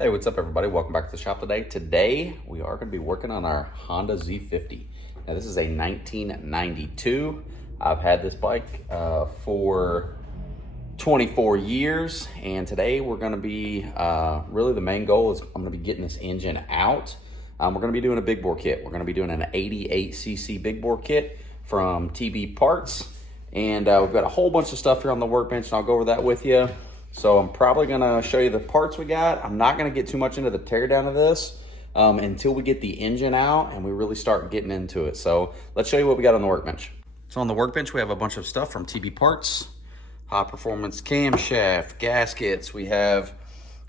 Hey, what's up everybody? Welcome back to the shop today. Today, we are gonna be working on our Honda Z50. Now this is a 1992. I've had this bike for 24 years, and today we're gonna be, really the main goal is I'm gonna be getting this engine out. We're gonna be doing a big bore kit. We're gonna be doing an 88cc big bore kit from TB Parts. And we've got a whole bunch of stuff here on the workbench, and I'll go over that with you. So I'm probably gonna show you the parts we got. I'm not gonna get too much into the teardown of this until we get the engine out and we really start getting into it. So let's show you what we got on the workbench. So on the workbench, we have a bunch of stuff from TB Parts. High performance camshaft, gaskets. We have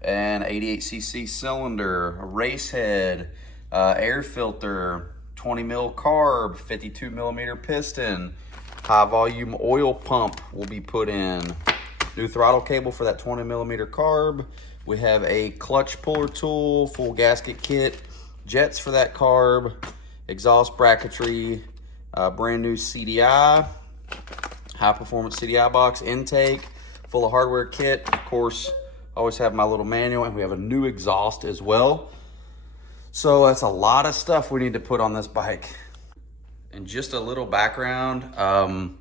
an 88cc cylinder, a race head, air filter, 20 mil carb, 52 millimeter piston, high volume oil pump will be put in. New throttle cable for that 20 millimeter carb. We have a clutch puller tool, full gasket kit, jets for that carb, exhaust bracketry, brand new CDI, high performance CDI box, intake, full of hardware kit. Of course, I always have my little manual, and we have a new exhaust as well. So that's a lot of stuff we need to put on this bike. And just a little background,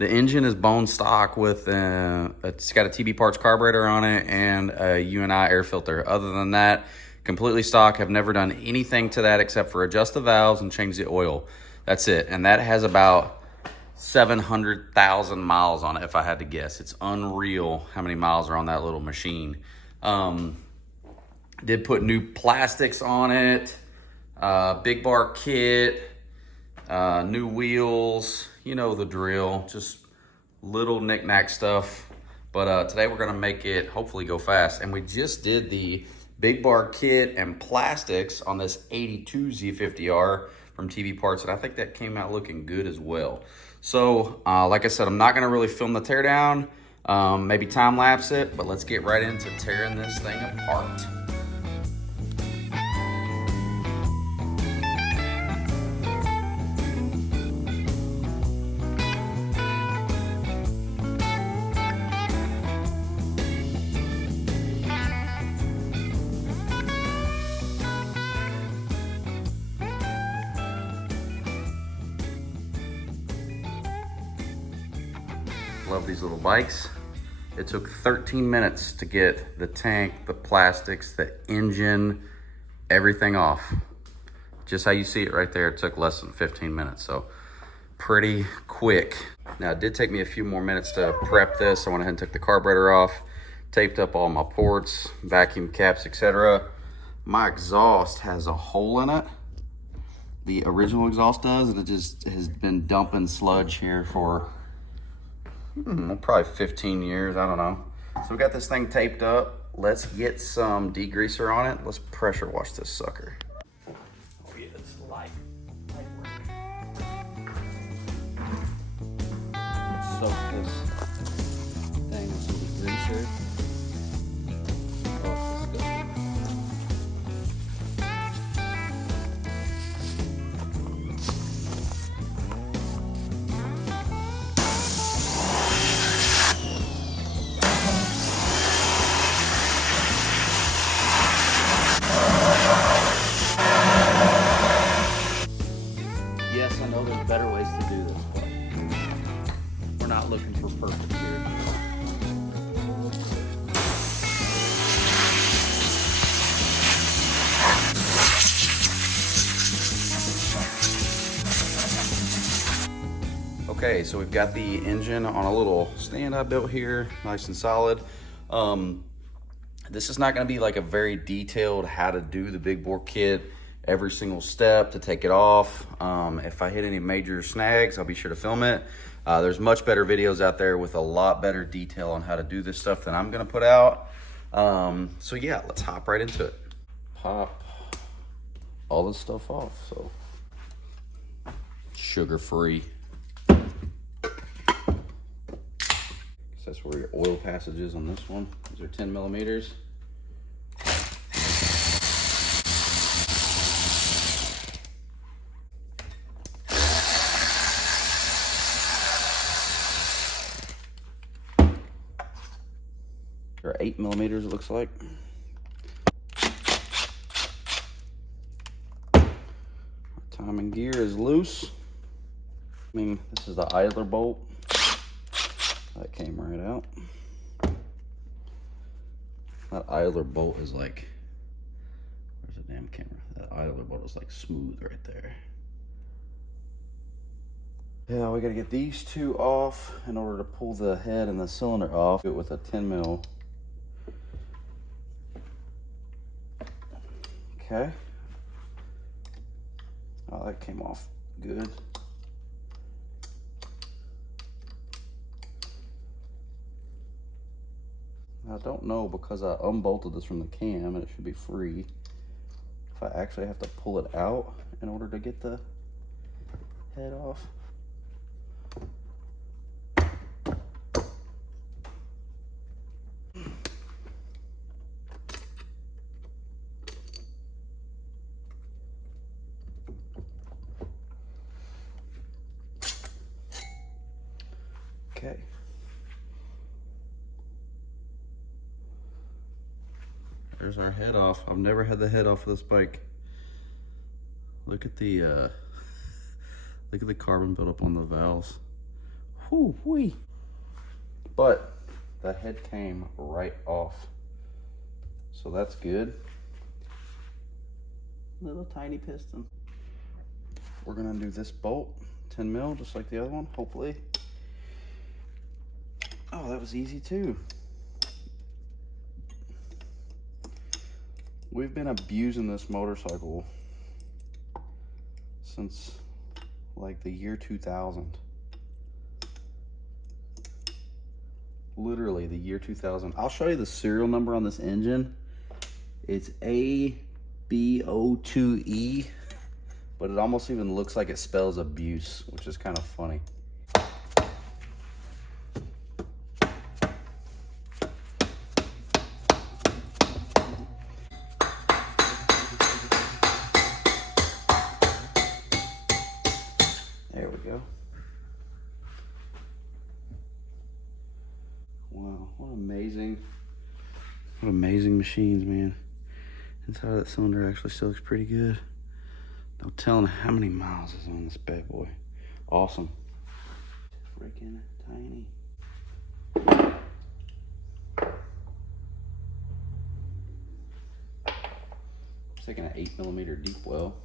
the engine is bone stock with, it's got a TB Parts carburetor on it and a UNI air filter. Other than that, completely stock. Have never done anything to that except for adjust the valves and change the oil. That's it. And that has about 700,000 miles on it, if I had to guess. It's unreal how many miles are on that little machine. Did put new plastics on it, big bar kit, new wheels, you know the drill, just little knick-knack stuff. But today we're gonna make it hopefully go fast. And we just did the big bar kit and plastics on this 82 Z50R from TB Parts, and I think that came out looking good as well. So like I said, I'm not gonna really film the teardown, maybe time lapse it, but let's get right into tearing this thing apart. Love these little bikes. It took 13 minutes to get the tank, the plastics, the engine, everything off. Just how you see it right there, it took less than 15 minutes, so pretty quick. Now, it did take me a few more minutes to prep this. I went ahead and took the carburetor off, taped up all my ports, vacuum caps, etc. My exhaust has a hole in it. The original exhaust does, and it just has been dumping sludge here for probably 15 years, I don't know. So we got this thing taped up. Let's get some degreaser on it. Let's pressure wash this sucker. Oh yeah, it's light work. Let's soak this thing with some degreaser. Oh, it's disgusting. Yes, I know there's better ways to do this, but we're not looking for perfect here. Okay, so we've got the engine on a little stand I built here, nice and solid. This is not gonna be like a very detailed how to do the big bore kit, every single step to take it off. If I hit any major snags, I'll be sure to film it. There's much better videos out there with a lot better detail on how to do this stuff than I'm gonna put out. So yeah, let's hop right into it. Pop all this stuff off, so sugar-free. That's where your oil passage is on this one. These are 10 millimeters. Or 8 millimeters, it looks like. Timing gear is loose. I mean, this is the idler bolt. That came right out. That idler bolt is like, where's the damn camera? That idler bolt is like smooth right there. Yeah, we gotta get these two off in order to pull the head and the cylinder off. Do it with a 10 mil. Okay. Oh, that came off good. I don't know, because I unbolted this from the cam and it should be free, if I actually have to pull it out in order to get the head off. Okay. There's our head off. I've never had the head off of this bike. Look at the look at the carbon buildup on the valves. Whoo wee. But the head came right off, so that's good. Little tiny piston. We're gonna do this bolt, 10 mil, just like the other one, hopefully. Oh, that was easy too. We've been abusing this motorcycle since like the year 2000. Literally the year 2000. I'll show you the serial number on this engine. It's ABO2E, but it almost even looks like it spells abuse, which is kind of funny. There we go. Wow, what amazing machines, man. Inside of that cylinder actually still looks pretty good. No telling how many miles is on this bad boy. Awesome. Freaking tiny. Just taking an 8mm deep well.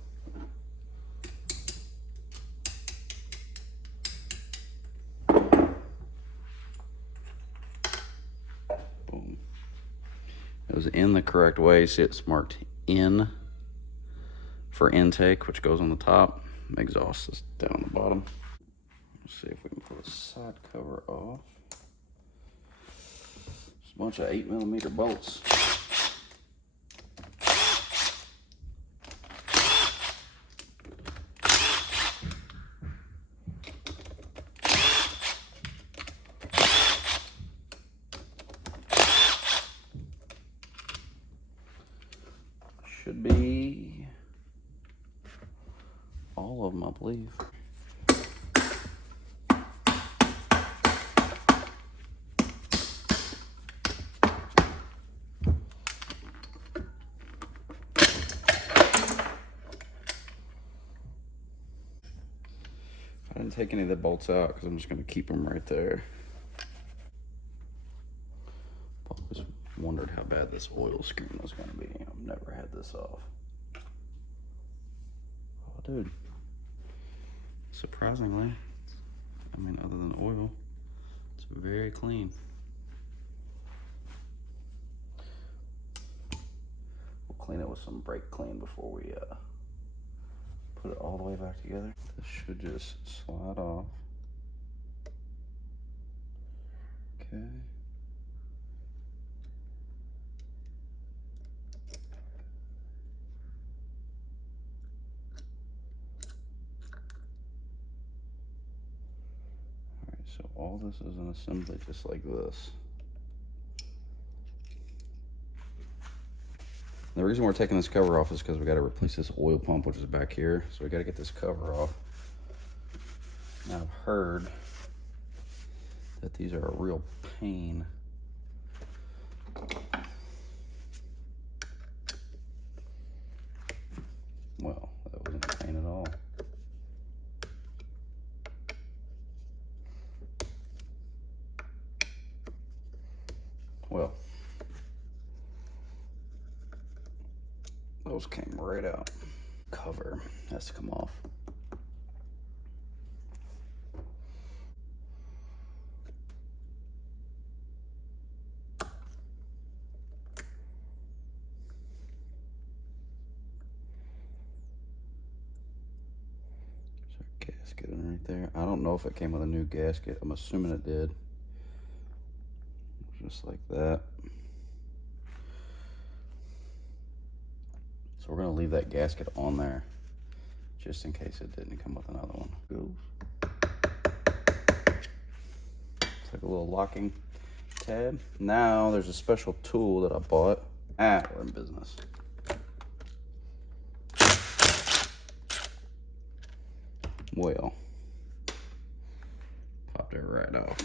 Boom. It was in the correct way. See, it's marked in for intake, which goes on the top. Exhaust is down the bottom. Let's see if we can pull the side cover off. Just a bunch of 8mm bolts. Should be all of them, I believe. I didn't take any of the bolts out because I'm just going to keep them right there. Always wondered how bad this oil screen was going to be. I've never had this off. Oh, dude. Surprisingly, I mean, other than oil, it's very clean. We'll clean it with some brake clean before we put it all the way back together. This should just slide off. Okay. Alright, so all this is an assembly just like this. The reason we're taking this cover off is because we got to replace this oil pump, which is back here. So we got to get this cover off. Now I've heard that these are a real pain. Well, that wasn't a pain at all. those came right out. Cover has to come off. Gasket underneath there. I don't know if it came with a new gasket. I'm assuming it did. Just like that. So we're gonna leave that gasket on there just in case it didn't come with another one. It's like a little locking tab. Now there's a special tool that I bought. We're in business. Well, popped it right off.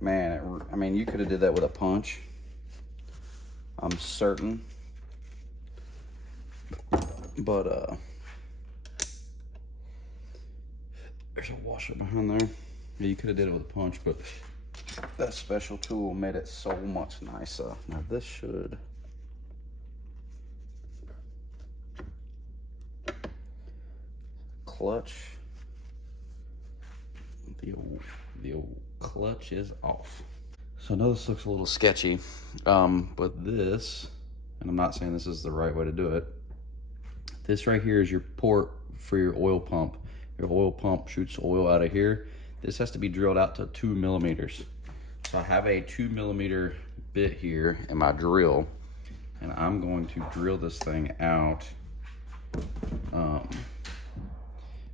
Man, I mean, you could have did that with a punch, I'm certain. But there's a washer behind there. Yeah, you could have did it with a punch, but that special tool made it so much nicer. Now this should clutch. The old clutch is off. So I know this looks a little sketchy, but this, and I'm not saying this is the right way to do it. This right here is your port for your oil pump. Your oil pump shoots oil out of here. This has to be drilled out to 2 millimeters. So I have a 2 millimeter bit here in my drill, and I'm going to drill this thing out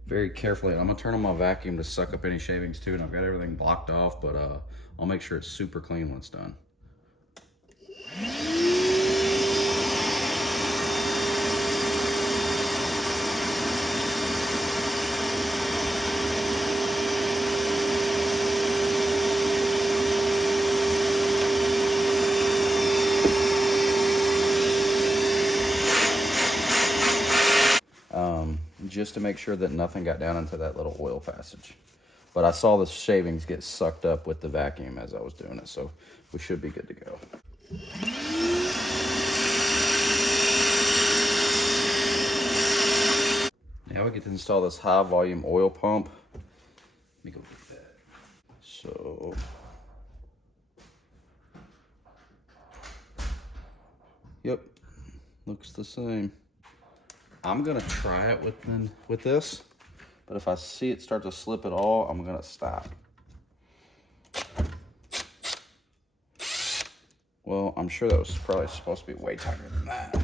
very carefully. I'm gonna turn on my vacuum to suck up any shavings too, and I've got everything blocked off, but I'll make sure it's super clean when it's done. Just to make sure that nothing got down into that little oil passage. But I saw the shavings get sucked up with the vacuum as I was doing it, so we should be good to go. Now we get to install this high volume oil pump. Let me go get that. So, yep, looks the same. I'm gonna try it with this, but if I see it start to slip at all, I'm gonna stop. Well, I'm sure that was probably supposed to be way tighter than that.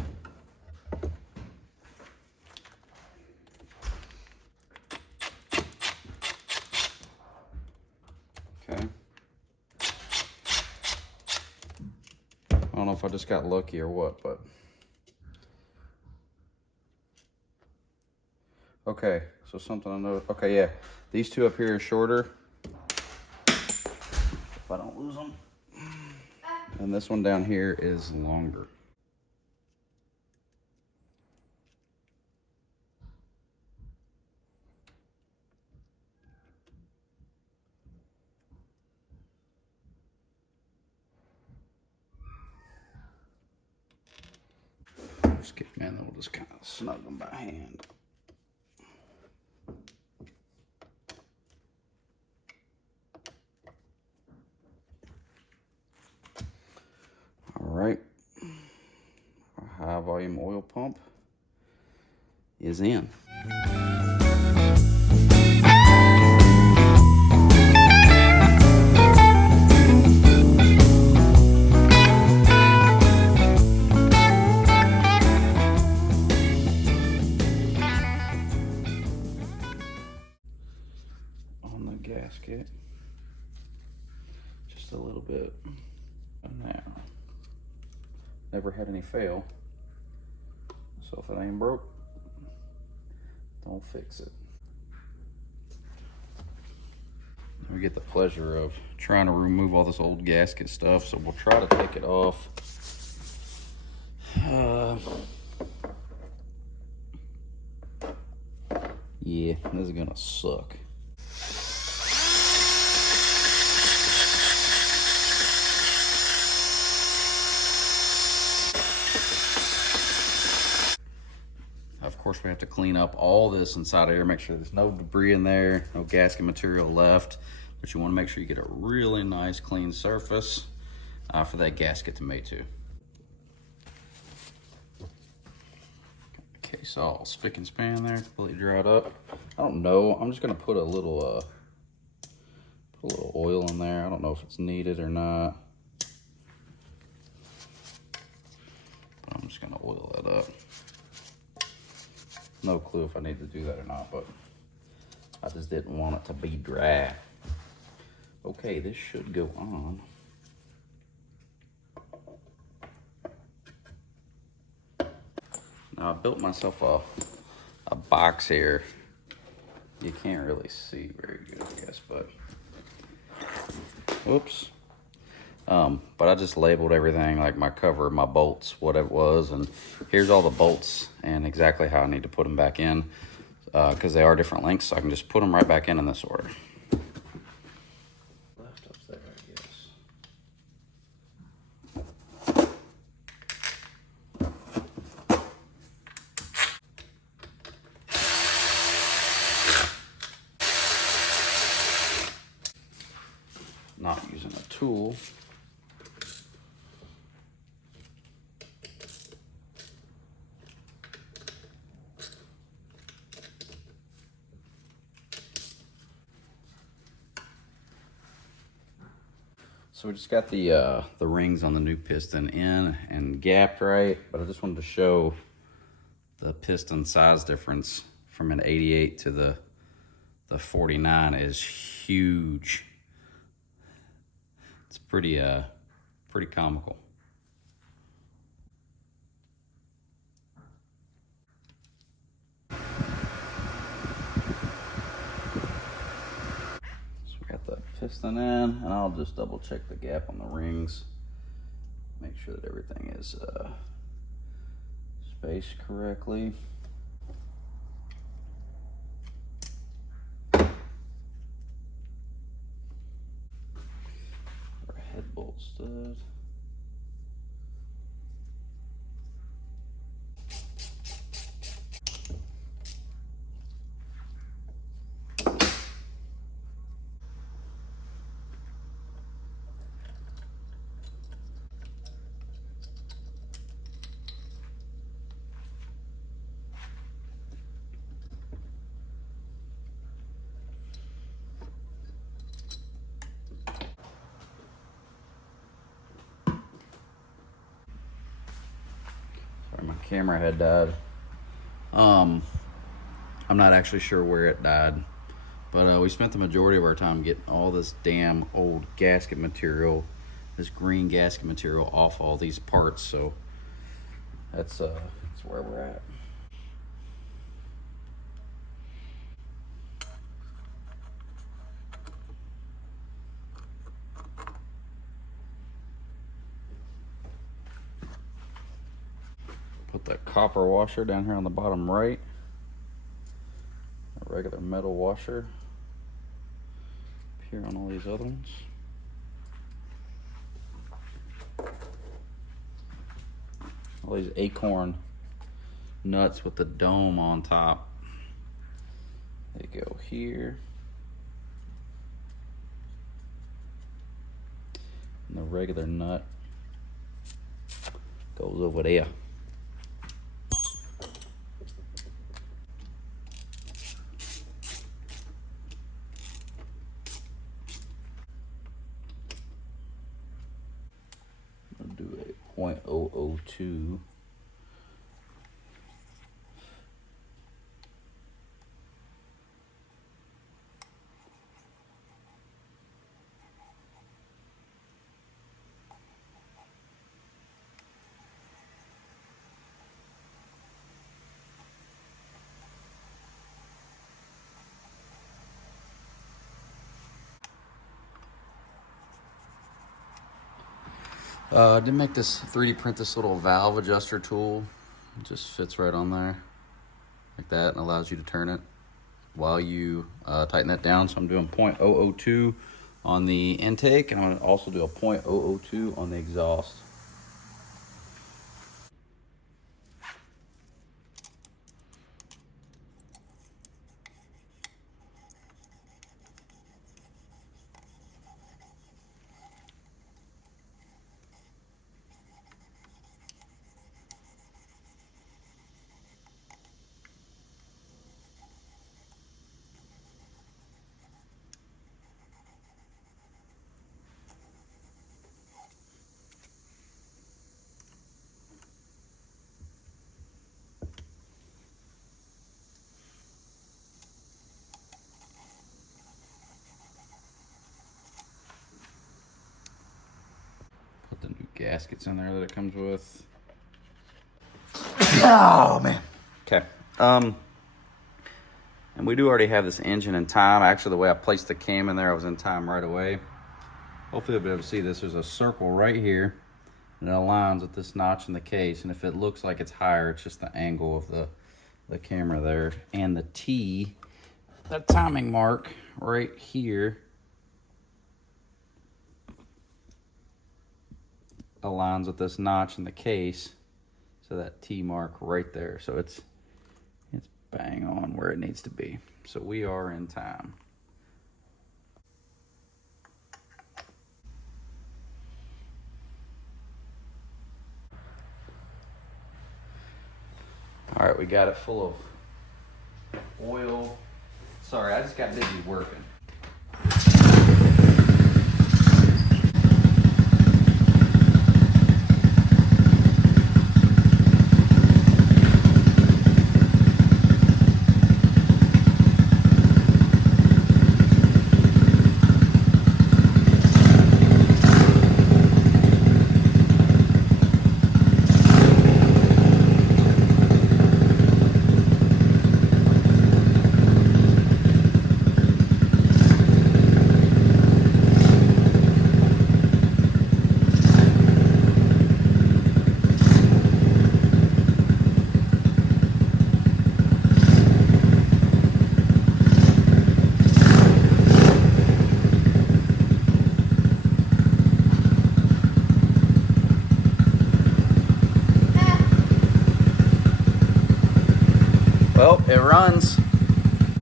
Okay. I don't know if I just got lucky or what, but. Okay, so something I know. Okay, yeah, these two up here are shorter. If I don't lose them. And this one down here is longer. Man, then we'll just kind of snug them by hand. All right, our high volume oil pump is in. On the gasket, just a little bit. Now, never had any fail, so if it ain't broke, don't fix it. We get the pleasure of trying to remove all this old gasket stuff, so we'll try to take it off. Yeah, this is gonna suck. course, we have to clean up all this inside of here, make sure there's no debris in there, no gasket material left. But you want to make sure you get a really nice clean surface for that gasket to mate to. Case all spick and span there, completely dried up. I don't know, I'm just gonna put a little oil in there. I don't know if it's needed or not. But I'm just gonna oil that up. No clue if I need to do that or not, but I just didn't want it to be dry. Okay, this should go on. Now I built myself a box here. You can't really see very good, I guess, but whoops. But I just labeled everything, like my cover, my bolts, what it was, and here's all the bolts and exactly how I need to put them back in, because they are different lengths, so I can just put them right back in this order. Left up there, I guess. Not using a tool. So we just got the rings on the new piston in and gapped right, but I just wanted to show the piston size difference from an 88 to the 49 is huge. It's pretty comical. Got the piston in, and I'll just double check the gap on the rings, make sure that everything is spaced correctly. Our head bolt stud. My camera had died. I'm not actually sure where it died, but we spent the majority of our time getting all this damn old gasket material, this green gasket material off all these parts, so that's where we're at. Put the copper washer down here on the bottom right. A regular metal washer. Up here on all these other ones. All these acorn nuts with the dome on top. They go here. And the regular nut goes over there. Do a 0.002. I did make this 3D print this little valve adjuster tool. It just fits right on there like that and allows you to turn it while you tighten that down. So I'm doing 0.002 on the intake, and I'm gonna also do a 0.002 on the exhaust. gaskets in there that it comes with. Oh man. Okay. And we do already have this engine in time. Actually, the way I placed the cam in there, I was in time right away. Hopefully you'll be able to see this. There's a circle right here and it aligns with this notch in the case. And if it looks like it's higher, it's just the angle of the camera there. And the T, that timing mark right here, aligns with this notch in the case. So that T mark right there. So it's bang on where it needs to be. So we are in time. All right, we got it full of oil. Sorry, I just got busy working. Well, it runs.